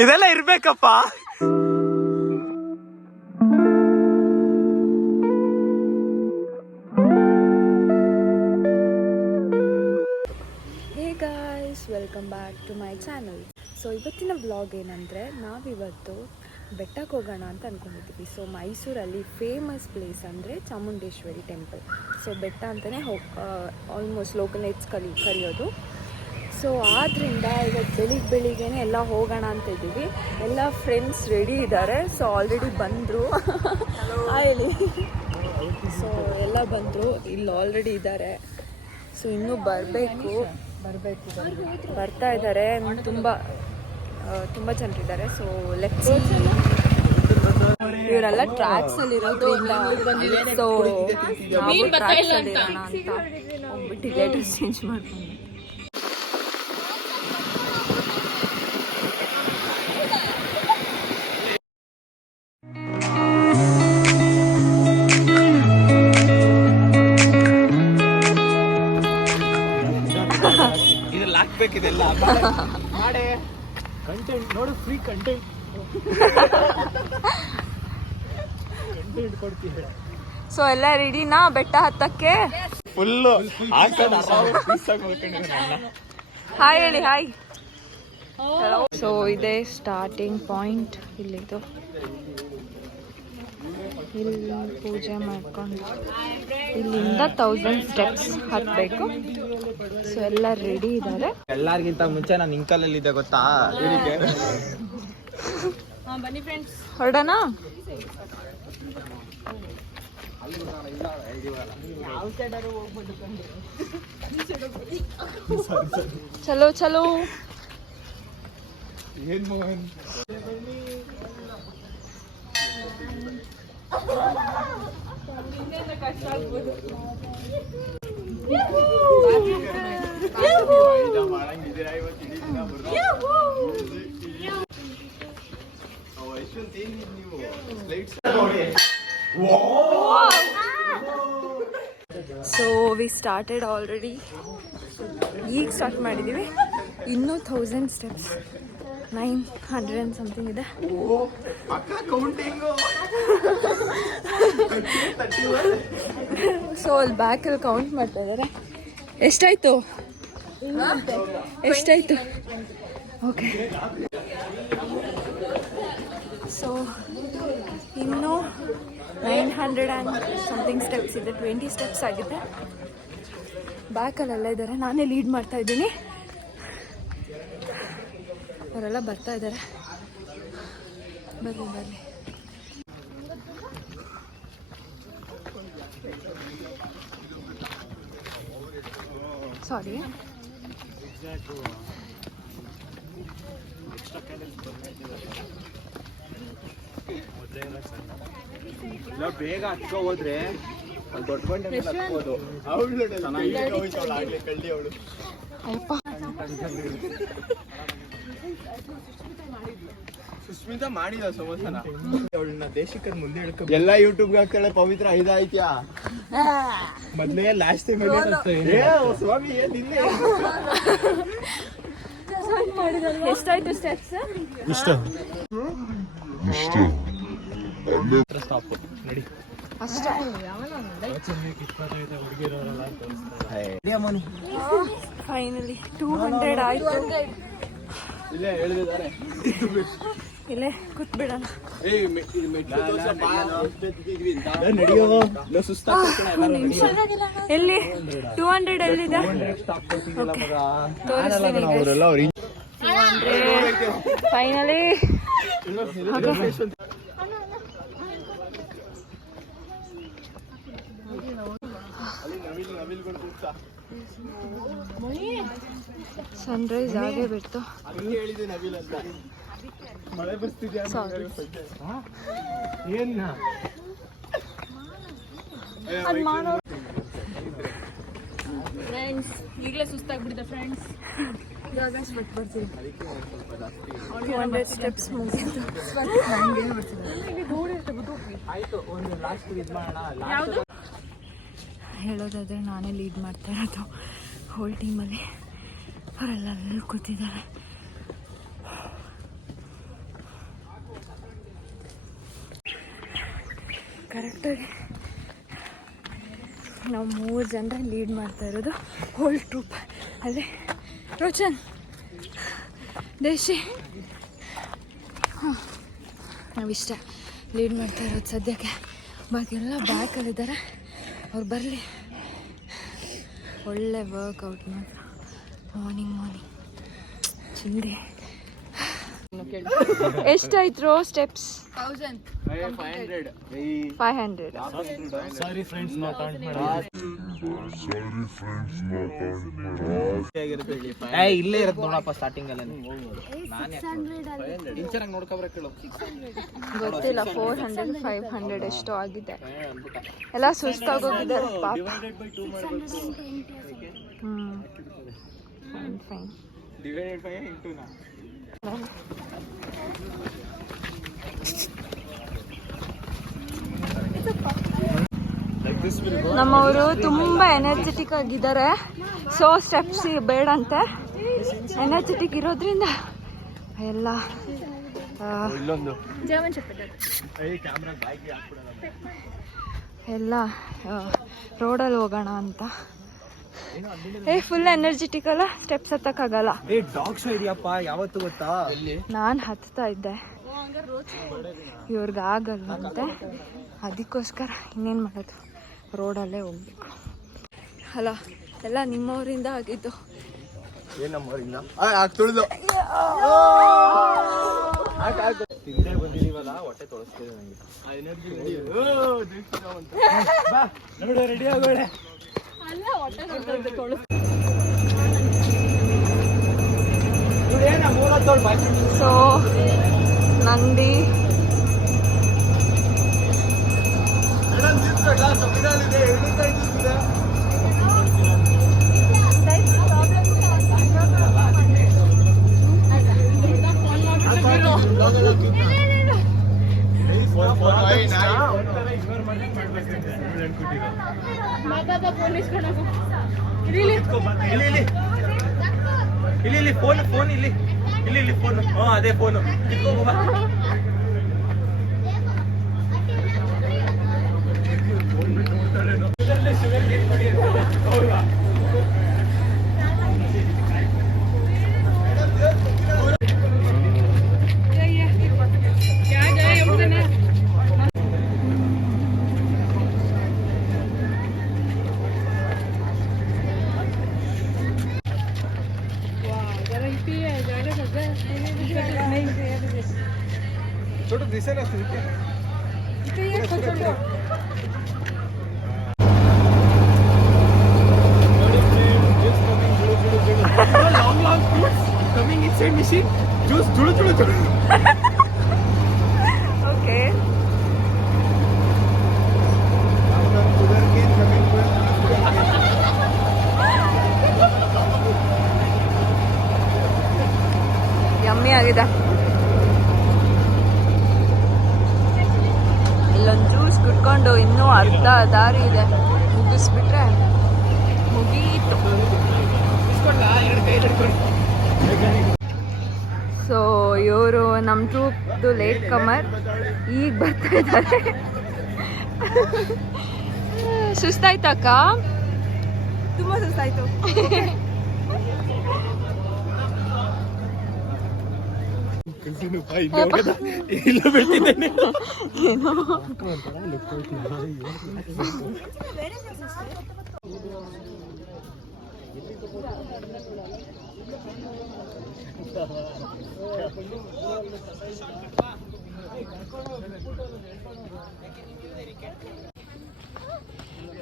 ಇದೆಲ್ಲ ಇರ್ಬೇಕಪ್ಪ. Hey guys, welcome back to my channel. So ಇವತ್ತಿನ ವ್ಲಾಗ್ ಏನಂದರೆ, ನಾವಿವತ್ತು ಬೆಟ್ಟಕ್ಕೆ ಹೋಗೋಣ ಅಂತ ಅಂದ್ಕೊಂಡಿದ್ದೀವಿ. ಸೊ ಮೈಸೂರಲ್ಲಿ ಫೇಮಸ್ ಪ್ಲೇಸ್ ಅಂದರೆ ಚಾಮುಂಡೇಶ್ವರಿ ಟೆಂಪಲ್. ಸೊ ಬೆಟ್ಟ ಅಂತಲೇ ಆಲ್ಮೋಸ್ಟ್ ಲೋಕಲ್ ನೈಟ್ಸ್ ಕರೆಯೋದು. ಸೊ ಆದ್ದರಿಂದ ಇವತ್ತು ಬೆಳಿಗ್ಗೆನೇ ಎಲ್ಲ ಹೋಗೋಣ ಅಂತ ಇದ್ದೀವಿ. ಎಲ್ಲ ಫ್ರೆಂಡ್ಸ್ ರೆಡಿ ಇದ್ದಾರೆ. ಸೊ ಆಲ್ರೆಡಿ ಬಂದರು ಹೇಳಿ. ಸೊ ಎಲ್ಲ ಬಂದರು, ಇಲ್ಲಿ ಆಲ್ರೆಡಿ ಇದ್ದಾರೆ. ಸೊ ಇನ್ನೂ ಬರಬೇಕು ಬರ್ತಾ ಇದ್ದಾರೆ. ತುಂಬ ಜನರಿದ್ದಾರೆ. ಸೊ ಲೆಟ್ಸ್ ಇವರೆಲ್ಲ ಟ್ರ್ಯಾಕ್ಸಲ್ಲಿ ಇರೋದ್ರಿಂದ ಸೊ ನಾವು ಟ್ರ್ಯಾಕ್ಸಲ್ಲಿ ಇರೋಣ ಅಂತ ಹೋಗ್ಬಿಟ್ಟು ಲೇಟೆಸ್ಟ್ ಚೇಂಜ್ ಮಾಡ್ಕೊಂಡು ಇದೆಲ್ಲ ಮಾಡೆ ಕಂಟೆಂಟ್ ನೋಡು, ಫ್ರೀ ಕಂಟೆಂಟ್ ಕೊಡ್ತೀವಿ. ಸೊ ಎಲ್ಲ ರೆಡಿನಾ ಬೆಟ್ಟ ಹತ್ತಕ್ಕೆ? ಫುಲ್ಲು ಹಾಯ್ ಹೇಳಿ, ಹಾಯ್. ಸೊ ಇದೇ ಸ್ಟಾರ್ಟಿಂಗ್ ಪಾಯಿಂಟ್. ಇಲ್ಲಿದು ಇಲ್ಲಿ ಪೂಜೆ ಮಾಡ್ಕೊಂಡು ಇಲ್ಲಿಂದ 1000 ಸ್ಟೆಪ್ಸ್ ಹತ್ತಬೇಕು. ಸೊ ಎಲ್ಲ ರೆಡಿ ಇದ್ದಾರೆ. ಎಲ್ಲರಿಗಿಂತ ಮುಂಚೆ ನಾನು ಇಂಕಲಲ್ಲಿ ಇದ್ದೆ ಗೊತ್ತಾ? ಬನ್ನಿ ಫ್ರೆಂಡ್ಸ್, ಹೊರಡೋಣ. ಚಲೋ ಚಲೋ. ಏನ್ ಮೋಹನ್, ಕಷ್ಟ ಆಗ್ಬೋದು. So we started already. ಈಗ ಸ್ಟಾರ್ಟ್ ಮಾಡಿದ್ದೀವಿ. ಇನ್ನೂ 1000 ಸ್ಟೆಪ್ಸ್, 900 and something ಇದೆ. ಸೊ ಅಲ್ಲಿ ಬ್ಯಾಕಲ್ಲಿ ಕೌಂಟ್ ಮಾಡ್ತಾ ಇದ್ದಾರೆ. ಎಷ್ಟಾಯ್ತು? ಓಕೆ. ಸೊ ಇನ್ನೂ 900 and something ಸ್ಟೆಪ್ಸ್ ಇದೆ. 20 ಸ್ಟೆಪ್ಸ್ ಆಗಿದೆ. ಬ್ಯಾಕಲ್ಲೆಲ್ಲ ಇದ್ದಾರೆ, ನಾನೇ ಲೀಡ್ ಮಾಡ್ತಾ ಇದ್ದೀನಿ. ಅವರೆಲ್ಲ ಬರ್ತಾ ಇದ್ದಾರೆ. ಬರ್ರಿ. ಸಾರಿ. ಬೇಗ ಹತ್ಕೊ ಹೋದ್ರೆ ದೊಡ್ಡ ಬಂಡೆ ಹತ್ಕೋದು. ಸುಸ್ಮಿತಾ ಮಾಡಿದ ಸಮೋಸನ ಅವಳನ್ನ ದೇಶಕ್ಕೆ ಮುಂದೆ ಹೇಳ್ಕೊ. ಎಲ್ಲ ಯೂಟ್ಯೂಬ್ಗೆ ಹಾಕ್ತಾಳೆ. ಪವಿತ್ರ ಐದಾಯ್ತ್ಯಾ ಮೊದ್ಲೇ ಲಾಸ್ಟ್ ಟೈಮ್ ಸ್ವಾಮಿ ಏನಿಲ್ಲ. ಎಷ್ಟಾಯ್ತು ಸ್ಟೆಪ್ಸ್? ಇಷ್ಟು ಸ್ಟಾಪ್ ನಡಿ ಅಷ್ಟೇ. ಫೈನಲಿ 200 ಆಯ್ತು. ಇಲ್ಲೇ ಹೇಳಿದ್ದಾರೆ, ಇಲ್ಲೇ ಕೂತ್ಬಿಡೋಣ. ಎಲ್ಲಿ 200 ಎಲ್ಲಿದೆ? ತೋರಿಸ್ತೀನಿ. ಫೈನಲಿ ಸನ್ರೈಸ್ ಆಗೇ ಬಿಡ್ತು. ಮಳೆ ಬರ್ತಿದ್ಯಾ? ಫ್ರೆಂಡ್ಸ್ ಈಗಲೇ ಸುಸ್ತಾಗ್ಬಿಟ್ಟಿದೆ ಫ್ರೆಂಡ್ಸ್. ಇವಾಗ ಸ್ವೆಟ್ ಬರ್ತೀವಿ. 200 ಸ್ಟೆಪ್ಸ್ ಮುಗಿತು. ಹೇಳೋದಾದರೆ ನಾನೇ ಲೀಡ್ ಮಾಡ್ತಾ ಇರೋದು ಹೋಲ್ ಟೀಮಲ್ಲಿ. ಅವರೆಲ್ಲ ಅಲ್ಲಿ ಕೂತಿದ್ದಾರೆ. ಕರೆಕ್ಟಾಗಿ ನಾವು 3 ಜನರ ಲೀಡ್ ಮಾಡ್ತಾ ಇರೋದು ಹೋಲ್ ಟ್ರೂಪ್. ಅಲ್ಲೇ ರೋಚನ್, ದೇಶಿ, ನಾವಿಷ್ಟ ಲೀಡ್ ಮಾಡ್ತಾ ಇರೋದು ಸದ್ಯಕ್ಕೆ. ಬಾಕಿ ಎಲ್ಲ ಬ್ಯಾಕಲ್ಲಿದ್ದಾರೆ, ಅವ್ರು ಬರಲಿ. ಒಳ್ಳೆ ವರ್ಕೌಟ್ ಮಾತ್ರ ಮಾರ್ನಿಂಗ್ ಚಿಂದಿ. ಎಷ್ಟಾಯ್ತು ಸ್ಟೆಪ್ಸ್? 500. ಸಾರಿ ಫ್ರೆಂಡ್ಸ್, ಇಲ್ಲೇ ಇರುತ್ತೆ ನೋಡಪ್ಪ ಸ್ಟಾರ್ಟಿಂಗ್ ಅಲ್ಲ. ಗೊತ್ತಿಲ್ಲ, 400 500 ಎಷ್ಟೋ ಆಗಿದೆ. ಎಲ್ಲ ಸುಸ್ತಾಗೋಗಿದ್ದಾರೆ ಪಾಪ. ಫೈನ್. ನಮ್ಮವರು ತುಂಬ ಎನರ್ಜೆಟಿಕ್ ಆಗಿದ್ದಾರೆ. ಸೊ ಸ್ಟೆಪ್ಸ್ ಬೇಡಂತೆ, ಎನರ್ಜೆಟಿಕ್ ಇರೋದ್ರಿಂದ ಎಲ್ಲ ಎಲ್ಲ ರೋಡಲ್ಲಿ ಹೋಗೋಣ ಅಂತ. ಫುಲ್ ಎನರ್ಜೆಟಿಕ್ ಅಲ್ಲ, ಸ್ಟೆಪ್ಸ್ ಹತ್ತಕ್ಕಾಗಲ್ಲ. ಡಾಗ್ಸ್ ಇದೆಯಪ್ಪ, ಯಾವತ್ತು ಗೊತ್ತಾ? ನಾನು ಹತ್ತಾ ಇದ್ದೆ, ಇವ್ರಿಗಾಗಲ್ವಂತೆ. ಅದಕ್ಕೋಸ್ಕರ ಇನ್ನೇನು ಮಾಡೋದು, ರೋಡಲ್ಲೇ ಹೋಗ್ಬೇಕು ಅಲ್ಲ. ಎಲ್ಲ ನಿಮ್ಮವರಿಂದ ಆಗಿದ್ದು. ಏನಮ್ಮವರಿಂದ ತುಳಿದು ಬಂದಿದೀವಲ್ಲ, ಹೊಟ್ಟೆ ತೊಳಸ್ತಿದೆ ನನಗೆ. ರೆಡಿ ಆಗೋಳೆ. ಸೊ ನಂದಿ ಇಲ್ಲಿ ಫೋನ್ ಇಲ್ಲಿ ಫೋನ್. ಅದೇ ಫೋನು छोटं दिसेल असतं long fruits coming inside machine, juice जुळू. Okay. Yummy ಆಗಿದೆ. ಇಲ್ಲೊಂದು ಜ್ಯೂಸ್ ಕುಟ್ಕೊಂಡು ಇನ್ನೂ ಅರ್ಧ ದಾರಿ ಇದೆ, ಮುಗಿಸ್ಬಿಟ್ರೆ ಮುಗೀತು. ಸೊ ಇವರು ನಮ್ಮ ಟ್ರೂಪ್ದು ಲೇಟ್ ಕಮರ್, ಈಗ ಬರ್ತಾ ಇದ್ದಾರೆ. ಸುಸ್ತಾಯ್ತಕ್ಕ? ತುಂಬ ಸುಸ್ತಾಯ್ತು. ಇಲ್ಲ ಬಿಟ್ಟಿದ್ದೇನೆ.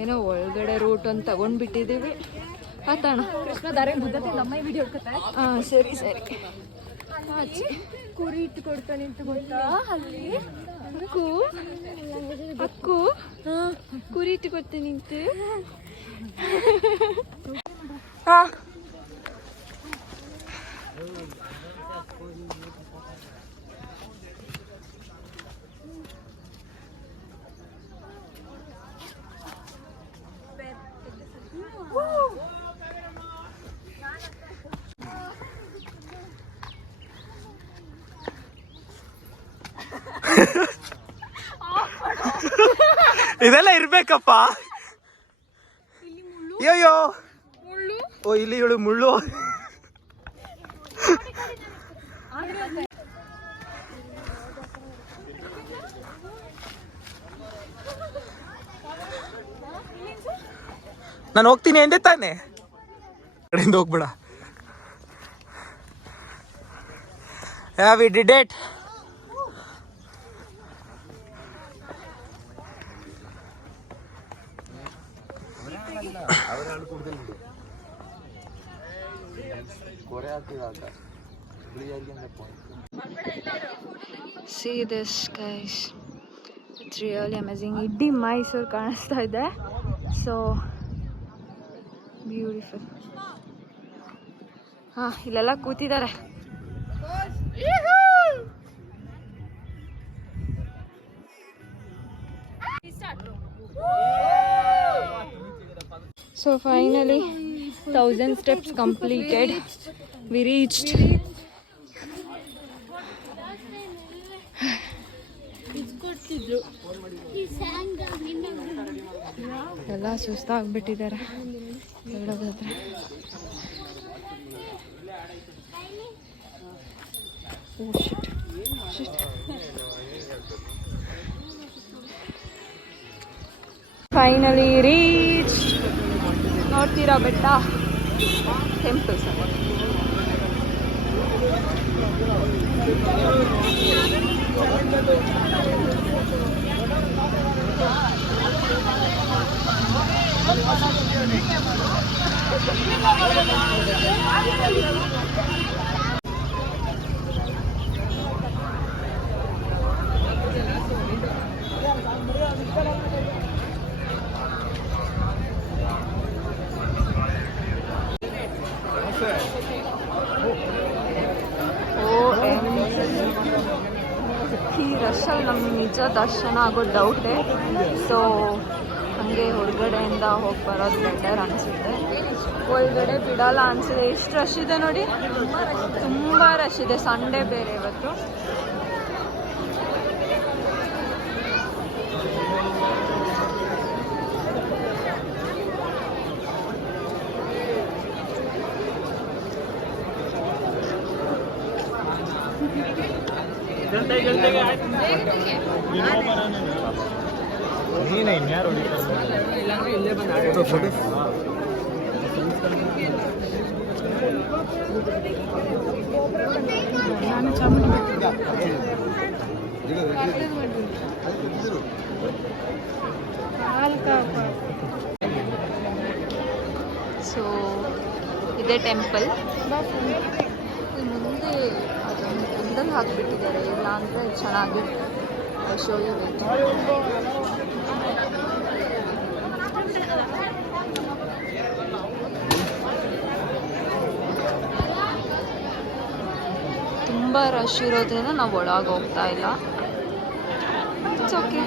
ಏನೋ ಒಳಗಡೆ ರೂಟ್ ಅಂತ ತಗೊಂಡ್ಬಿಟ್ಟಿದ್ದೀವಿ. ಹತ್ತೋಣ. ಹಾಂ ಸರಿ ಸರಿ. ಕುರಿ ಇಟ್ಟು ಕೊಡ್ತಾನೆ ಅಂತ ಗೊತ್ತಾ ಅಲ್ಲಿ? ಅಕ್ಕು ಅಕ್ಕು ಕುರಿ ಇಟ್ಟು ಕೊಡ್ತಾನೆ ಅಂತ. ಹಾಂ ಯಾಕಪ್ಪ ಅಯ್ಯೋ ಓ ಇಲ್ಲಿ ಇವಳು ಮುಳ್ಳು. ನಾನು ಹೋಗ್ತೀನಿ ಎಂದೆ ತಾನೆ ಕಡೆಯಿಂದ ಹೋಗ್ಬೇಡ. We did it. See this guys, it's really amazing. ಇಡೀ ಮೈಸೂರು ಕಾಣಿಸ್ತಾ ಇದೆ. So beautiful. ಇಲ್ಲೆಲ್ಲ ಕೂತಿದ್ದಾರೆ. So finally 1000 steps completed. We reached. ಎಲ್ಲ ಸುಸ್ತಾಗ್ಬಿಟ್ಟಿದ್ದಾರೆ ಹೇಳೋದಾದ್ರೆ. Finally reach. ನೋಡ್ತೀರಾ ಬೆಟ್ಟ ಟೆಂಪಲ್ಸ್. ಈ ರಶಲ್ಲಿ ನಮ್ಗೆ ನಿಜ ದರ್ಶನ ಆಗೋ ಡೌಟೇ. ಸೊ ಹಾಗೆ ಹೊರಗಡೆಯಿಂದ ಹೋಗಿ ಬರೋದು ಬೆಟರ್ ಅನಿಸುತ್ತೆ. ಒಳಗಡೆ ಬಿಡಲ್ಲ ಅನಿಸುತ್ತೆ. ಎಷ್ಟು ರಶ್ ಇದೆ ನೋಡಿ, ತುಂಬ ರಶ್ ಇದೆ. ಸಂಡೇ ಬೇರೆ ಇವತ್ತು. ಸೊ ಇದೇ ಟೆಂಪಲ್. ಮುಂದೆ ಅದೊಂದು ಕುಂಡಲ್ ಹಾಕಿಬಿಟ್ಟಿದ್ದಾರೆ. ಇಲ್ಲ ಅಂದರೆ ಚೆನ್ನಾಗಿ ಶೋ ಯು ವೇಟ್. ತುಂಬ ರಶ್ ಇರೋದ್ರಿಂದ ನಾವು ಒಳಗೆ ಹೋಗ್ತಾ ಇಲ್ಲ. It's okay.